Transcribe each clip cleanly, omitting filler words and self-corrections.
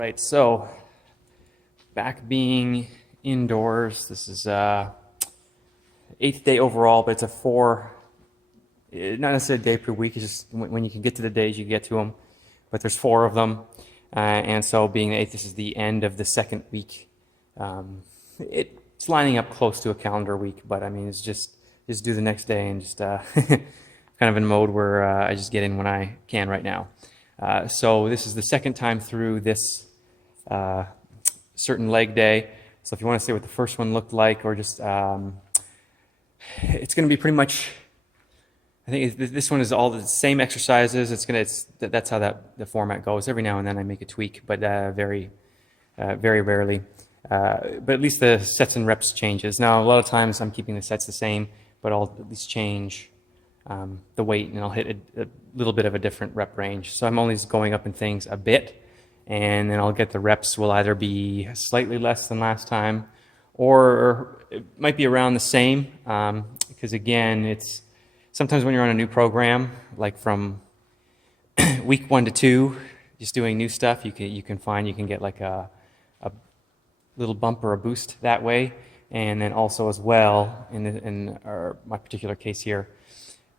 right, so back being indoors. This is eighth day overall, but it's a not necessarily a day per week. It's just when you can get to the days, you get to them. But there's 4 of them, and so being the 8th, this is the end of the second week. It's lining up close to a calendar week, but I mean, it's just do the next day and just kind of in mode where I just get in when I can right now. So this is the second time through this certain leg day. So if you want to see what the first one looked like, or just it's going to be pretty much, I think this one is all the same exercises. That's how the format goes. Every now and then I make a tweak, but very rarely. But at least the sets and reps changes. Now a lot of times I'm keeping the sets the same, but I'll at least change the weight, and I'll hit a little bit of a different rep range. So I'm only just going up in things a bit, and then I'll get the reps will either be slightly less than last time, or it might be around the same, because again, it's sometimes when you're on a new program, like from week 1 to 2, just doing new stuff, you can find you can get like a little bump or a boost that way. And then also as well in my particular case here,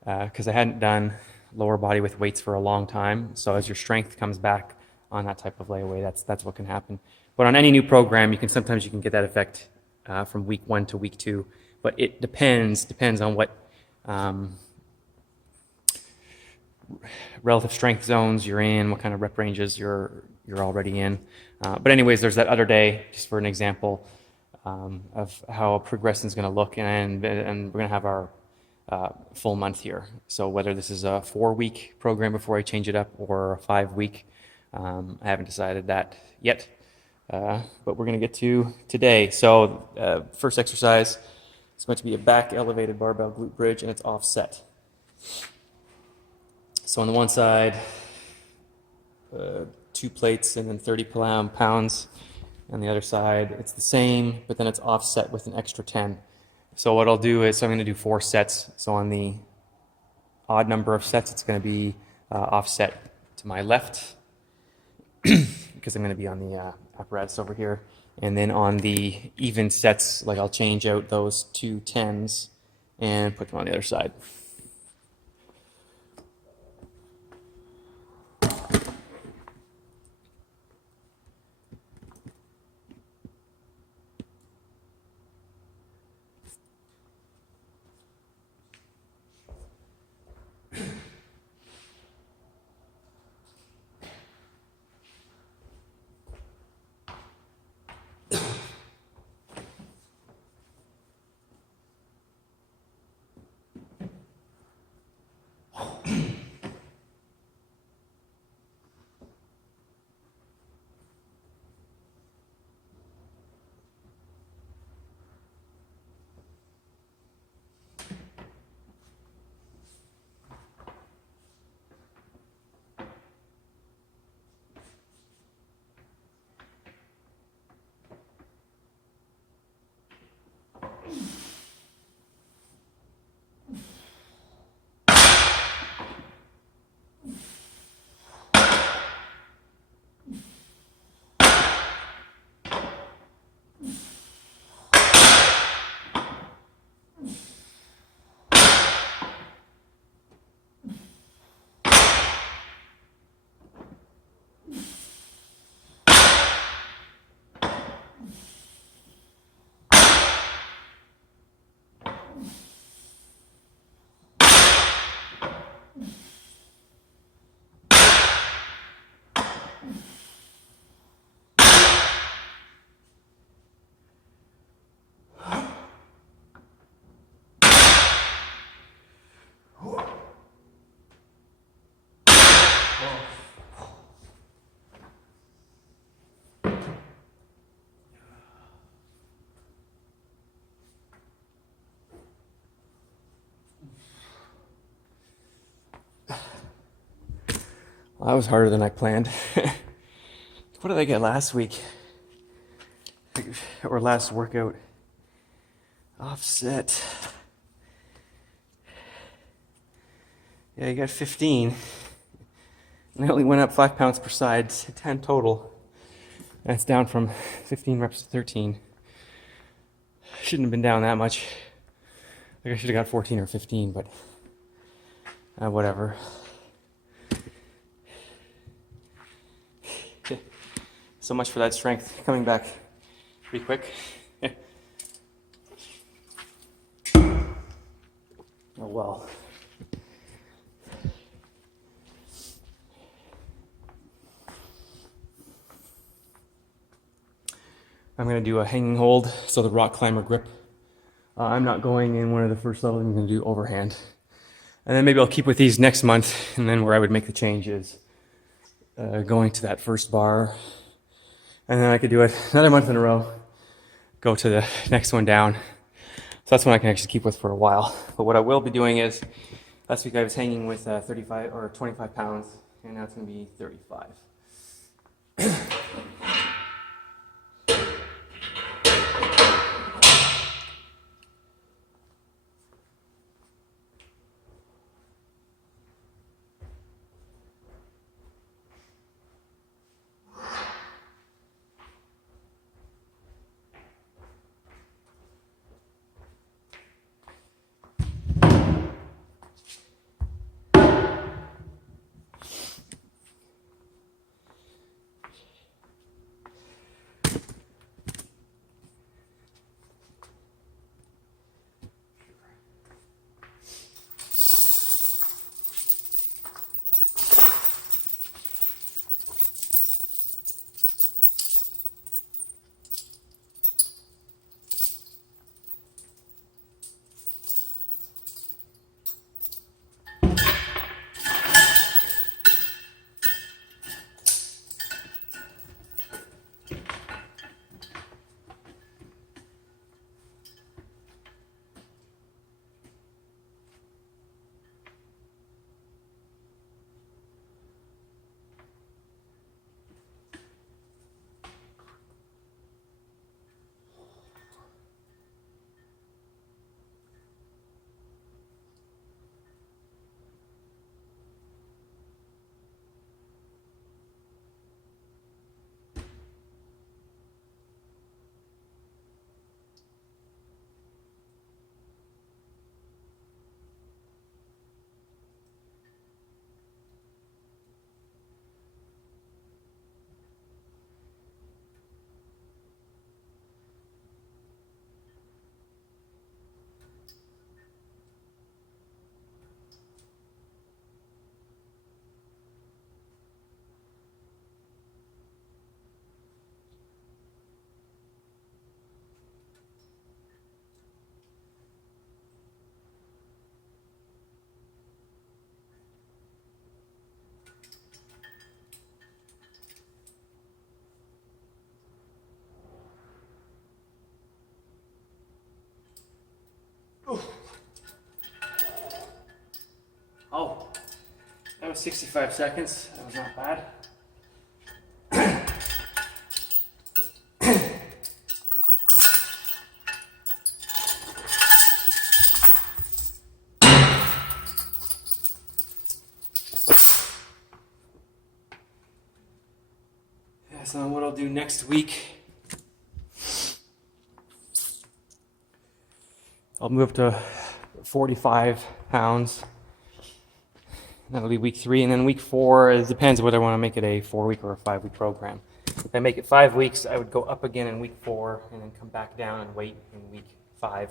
because I hadn't done lower body with weights for a long time, so as your strength comes back on that type of layaway, that's what can happen. But on any new program, sometimes you can get that effect from week 1 to week 2, but it depends on what relative strength zones you're in, what kind of rep ranges you're already in. But anyways, there's that other day, just for an example of how a progression is going to look, and we're going to have our full month here. So whether this is a 4-week program before I change it up, or a 5-week, I haven't decided that yet, but we're going to get to today. So first exercise is going to be a back elevated barbell glute bridge, and it's offset. So on the one side, 2 plates and then 30 pounds. On the other side, it's the same, but then it's offset with an extra 10. So what I'll do is, I'm going to do 4 sets. So on the odd number of sets, it's going to be offset to my left, because I'm going to be on the apparatus over here. And then on the even sets, like I'll change out those 2 10s and put them on the other side. Well, that was harder than I planned. What did I get last week? Or last workout? Offset. Yeah, you got 15. And I only went up 5 pounds per side, 10 total. And it's down from 15 reps to 13. Shouldn't have been down that much. Like I should have got 14 or 15, but whatever. So much for that strength coming back pretty quick. Oh well. I'm going to do a hanging hold, so the rock climber grip. I'm not going in one of the first levels. I'm going to do overhand. And then maybe I'll keep with these next month, and then where I would make the change is going to that first bar. And then I could do it another month in a row, go to the next one down. So that's one I can actually keep with for a while. But what I will be doing is, last week I was hanging with 35 or 25 pounds, and now it's going to be 35. Oh, that was 65 seconds. That was not bad. Yeah, so what I'll do next week, I'll move up to 45 pounds. That'll be week 3, and then week 4, it depends whether I want to make it a 4-week or a 5-week program. If I make it 5 weeks, I would go up again in week 4, and then come back down and wait in week 5,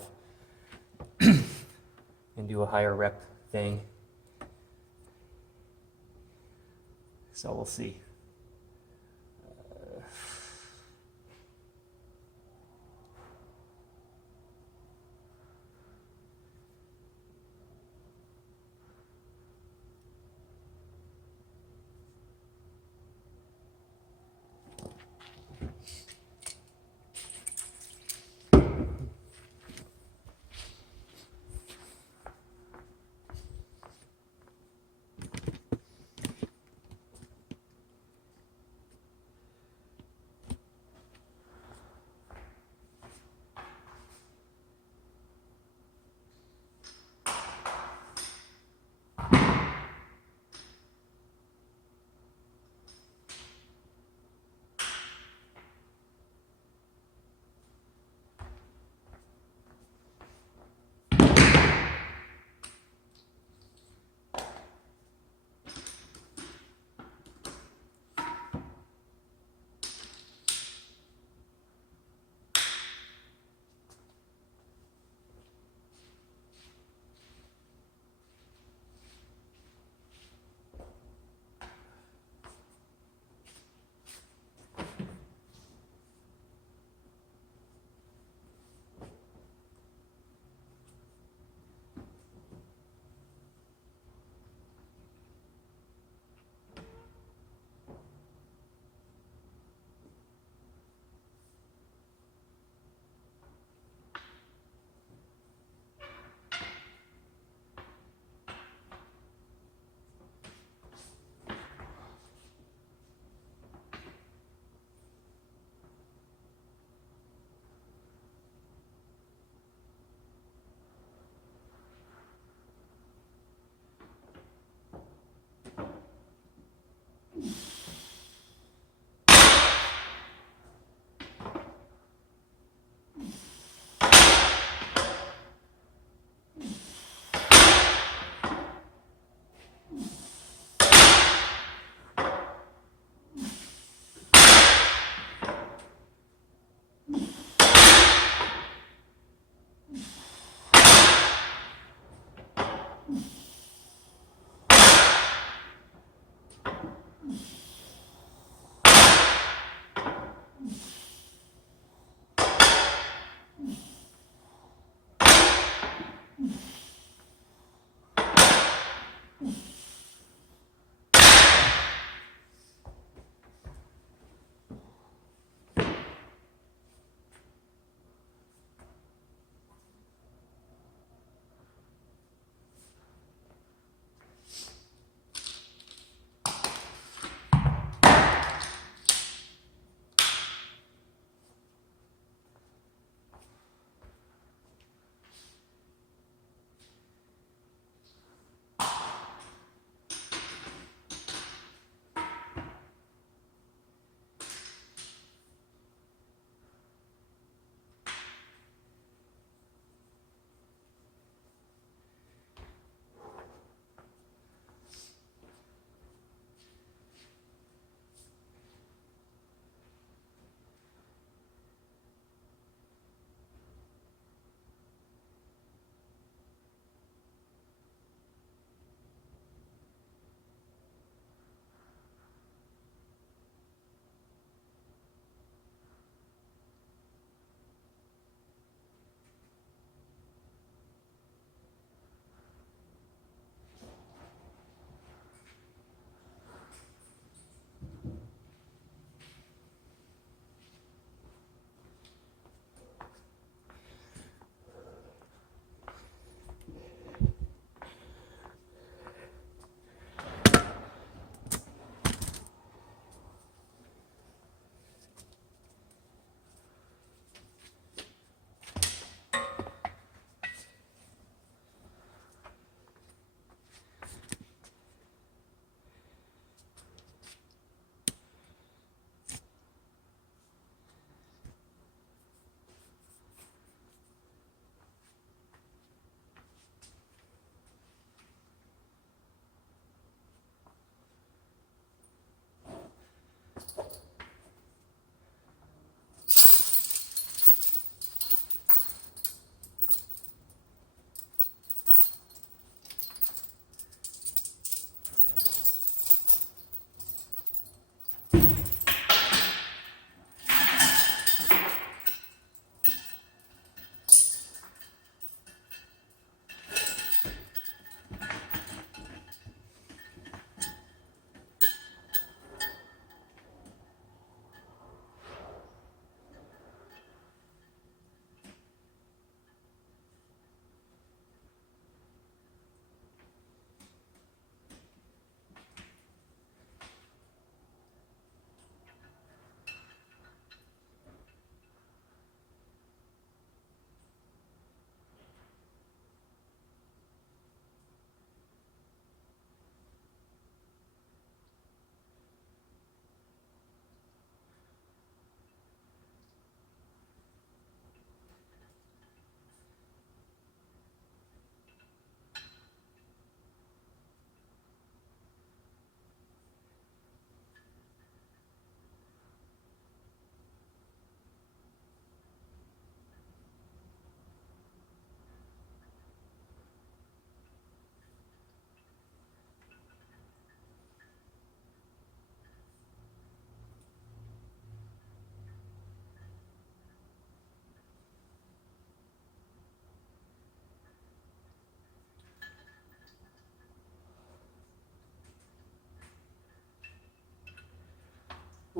and do a higher rep thing. So we'll see.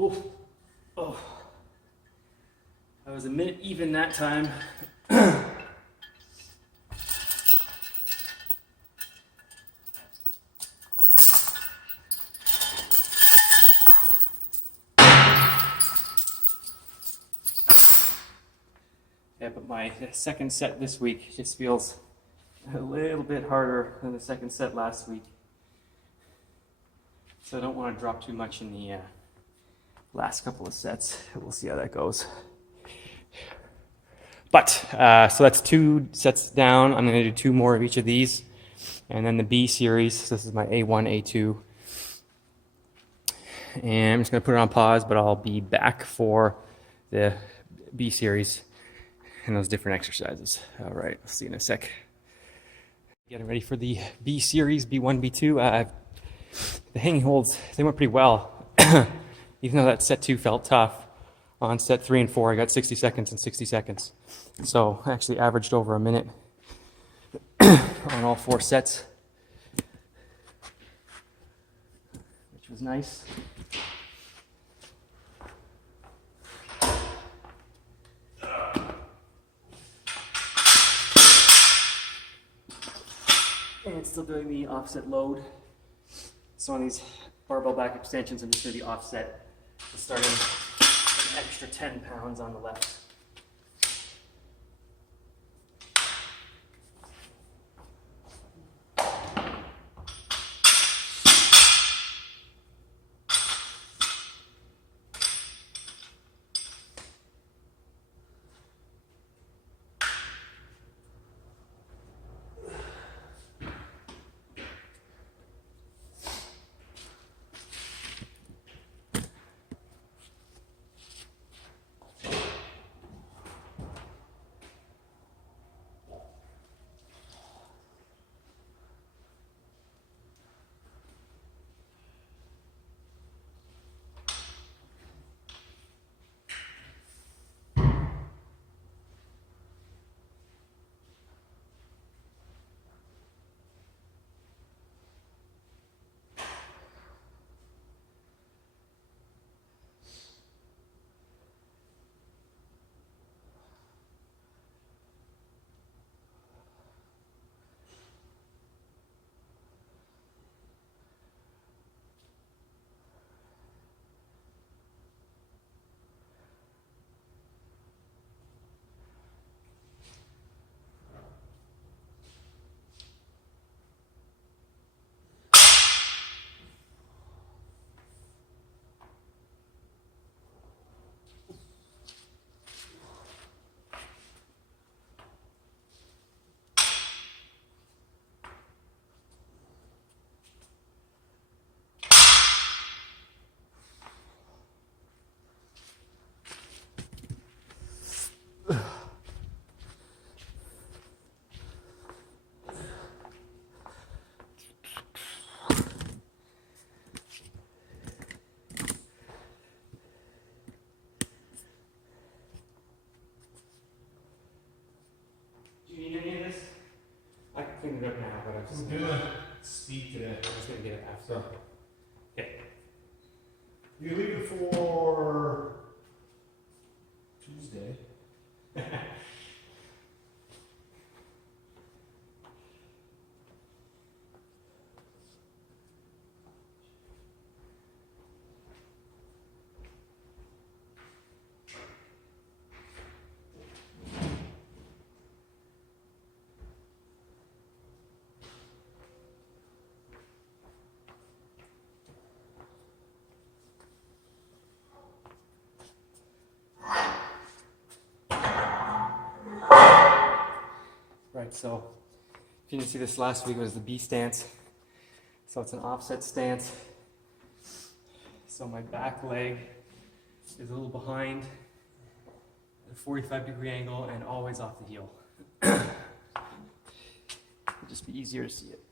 Oof. Oh. I was a minute even that time. Yeah, but my second set this week just feels a little bit harder than the second set last week. So I don't want to drop too much in the last couple of sets. We'll see how that goes. But, so that's 2 sets down. I'm going to do 2 more of each of these. And then the B series, this is my A1, A2. And I'm just going to put it on pause, but I'll be back for the B series and those different exercises. All right, I'll see you in a sec. Getting ready for the B series, B1, B2. The hanging holds, they went pretty well. Even though that set 2 felt tough, on set 3 and 4, I got 60 seconds and 60 seconds. So I actually averaged over a minute on all 4 sets, which was nice. And still doing the offset load. So on these barbell back extensions, I'm just going to be offset, starting an extra 10 pounds on the left. Clean it up now, but I'm just gonna speak today. I'm just gonna get it after. Okay. You leave it for Tuesday. Right, so if you didn't see this last week, it was the B stance. So it's an offset stance. So my back leg is a little behind at a 45-degree angle and always off the heel. It'll just be easier to see it.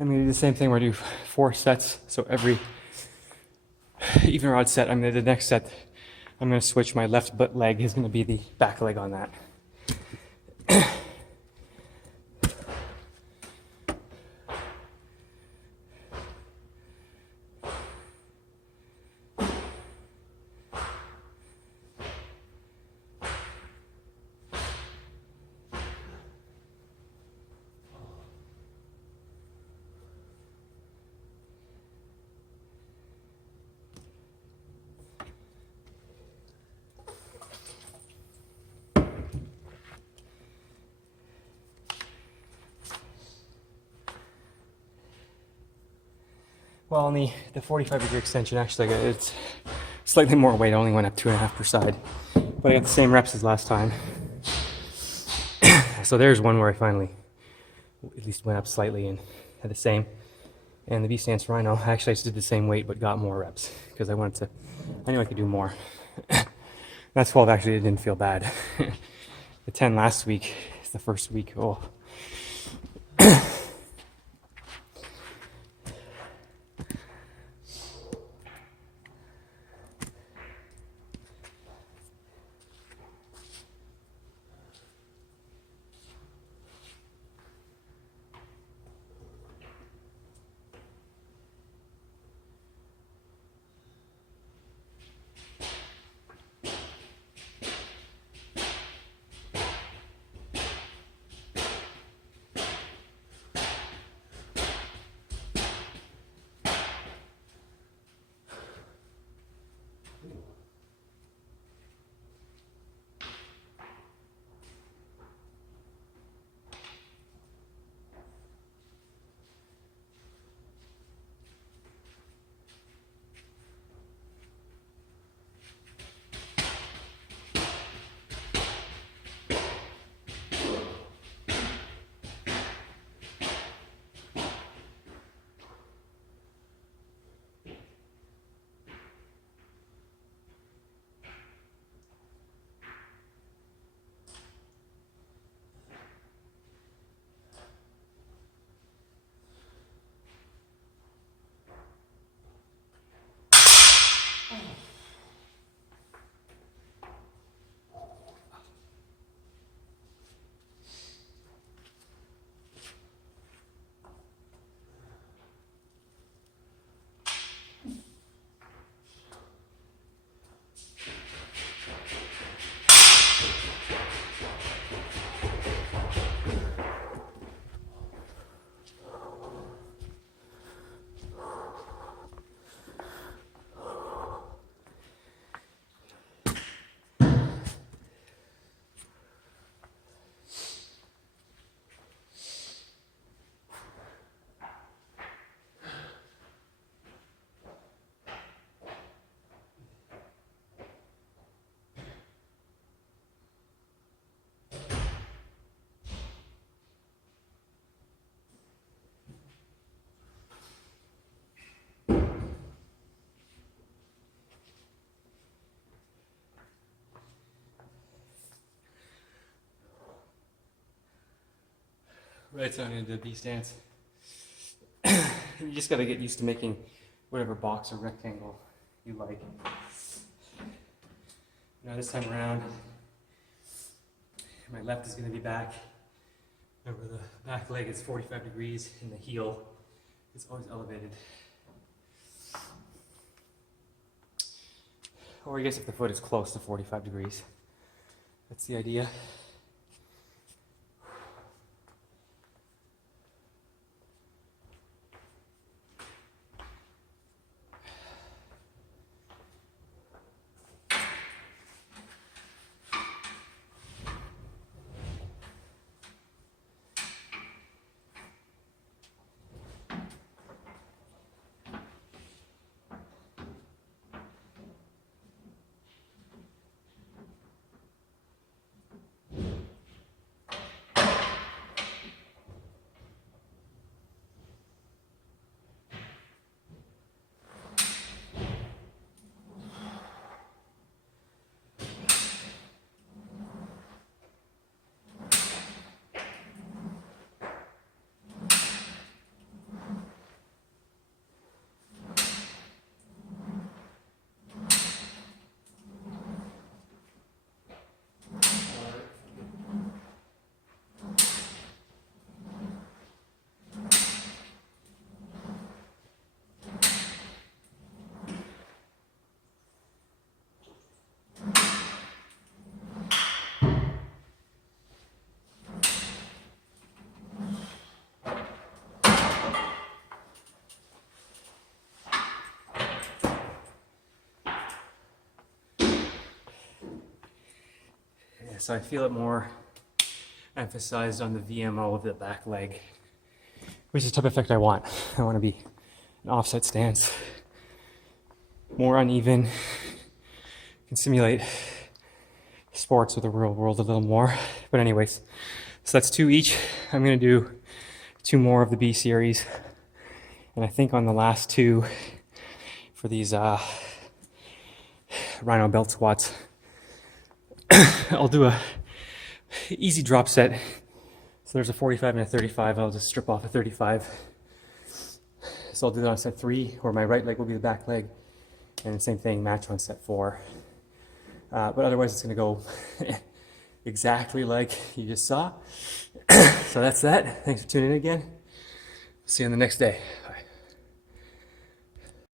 I'm gonna do the same thing where I do 4 sets. So every even or odd set, I'm gonna do the next set. I'm gonna switch my left butt leg is gonna be the back leg on that. Well, on the 45-degree extension, actually, it's slightly more weight. I only went up 2.5 per side, but I got the same reps as last time. So there's one where I finally at least went up slightly and had the same. And the B-Stance Rhino, actually I just did the same weight but got more reps because I knew I could do more. That 12 actually didn't feel bad. The 10 last week, the first week, oh. Right, so I'm gonna do a B-stance. You just gotta get used to making whatever box or rectangle you like. Now this time around, my left is gonna be back. Remember the back leg is 45 degrees and the heel is always elevated. Or I guess if the foot is close to 45 degrees. That's the idea. So I feel it more emphasized on the VMO of the back leg, which is the type of effect I want. I want to be an offset stance, more uneven, can simulate sports of the real world a little more. But anyways, so that's 2 each. I'm going to do 2 more of the B series. And I think on the last 2 for these Rhino Belt Squats, I'll do a easy drop set. So there's a 45 and a 35. I'll just strip off a 35. So I'll do that on set 3, where my right leg will be the back leg. And the same thing, match on set 4. But otherwise it's going to go exactly like you just saw. So that's that. Thanks for tuning in again. See you on the next day.